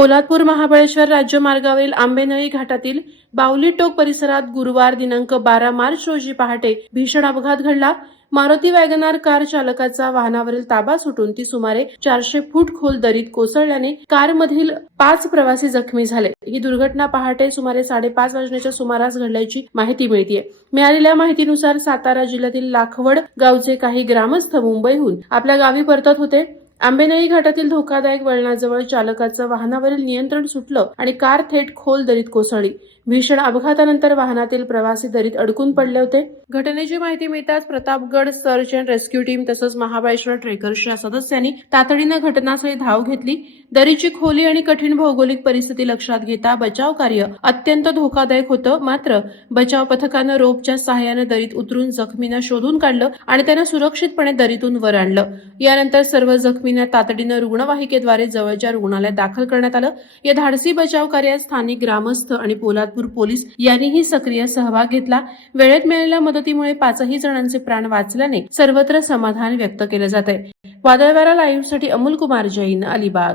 पोलादपूर महाबळेश्वर राज्य मार्गावरील आंबेनळी घाटातील बावली टोक परिसरात गुरुवार दिनांक 12 मार्च रोजी पहाटे भीषण अपघात घडला। मारुती वॅगनार कार चालकाचा वाहनावरील ताबा सुटून ती सुमारे 400 फूट खोल दरीत कोसळल्याने कारमधील 5 प्रवासी जखमी झाले। ही दुर्घटना पहाटे सुमारे 5:30 वाजण्याच्या सुमारास घडल्याची माहिती मिळतेय। मिळालेल्या माहितीनुसार सातारा जिल्ह्यातील लाखवड गावचे काही ग्रामस्थ मुंबईहून आपल्या गावी परतत होते। आंबेनळी घाटातील धोकादायक वळणाजवळ चालकाचं वाहनावरील नियंत्रण सुटलं आणि कार थेट खोल दरीत कोसळली। भीषण अपघातानंतर वाहनातील प्रवासी दरीत अडकून पडले होते। घटनेची माहिती मिळताच Pratapgad search and rescue team तसंच महाबळेश्वर ट्रेकर्सच्या सदस्यांनी तातडीनं घटनास्थळी धाव घेतली। दरीची खोली आणि कठीण भौगोलिक परिस्थिती लक्षात घेता बचाव कार्य अत्यंत धोकादायक होतं। मात्र बचाव पथकानं रोपच्या सहाय्याने दरीत उतरून जखमींना शोधून काढलं आणि त्यांना सुरक्षितपणे दरीतून वर आणलं। यानंतर सर्व जखमींना तातडीनं रुग्णवाहिकेद्वारे जवळच्या रुग्णालयात दाखल करण्यात आलं। या धाडसी बचाव कार्यात स्थानिक ग्रामस्थ आणि पोलादपूर पोलीस यांनीही सक्रिय सहभाग घेतला। वेळेत मिळालेल्या मदतीमुळे 5ही जणांचे प्राण वाचल्याने सर्वत्र समाधान व्यक्त केलं जात आहे। वादळवारा लाईव्हसाठी अमोल कुमार जैन, अलिबाग।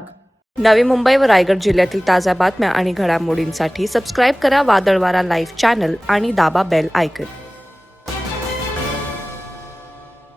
नवी मुंबई व रायगड जिल्ह्यातील ताज्या बातम्या आणि घडामोडींसाठी सबस्क्राईब करा वादळवारा लाईव्ह चॅनल आणि दाबा बेल आयकॉन।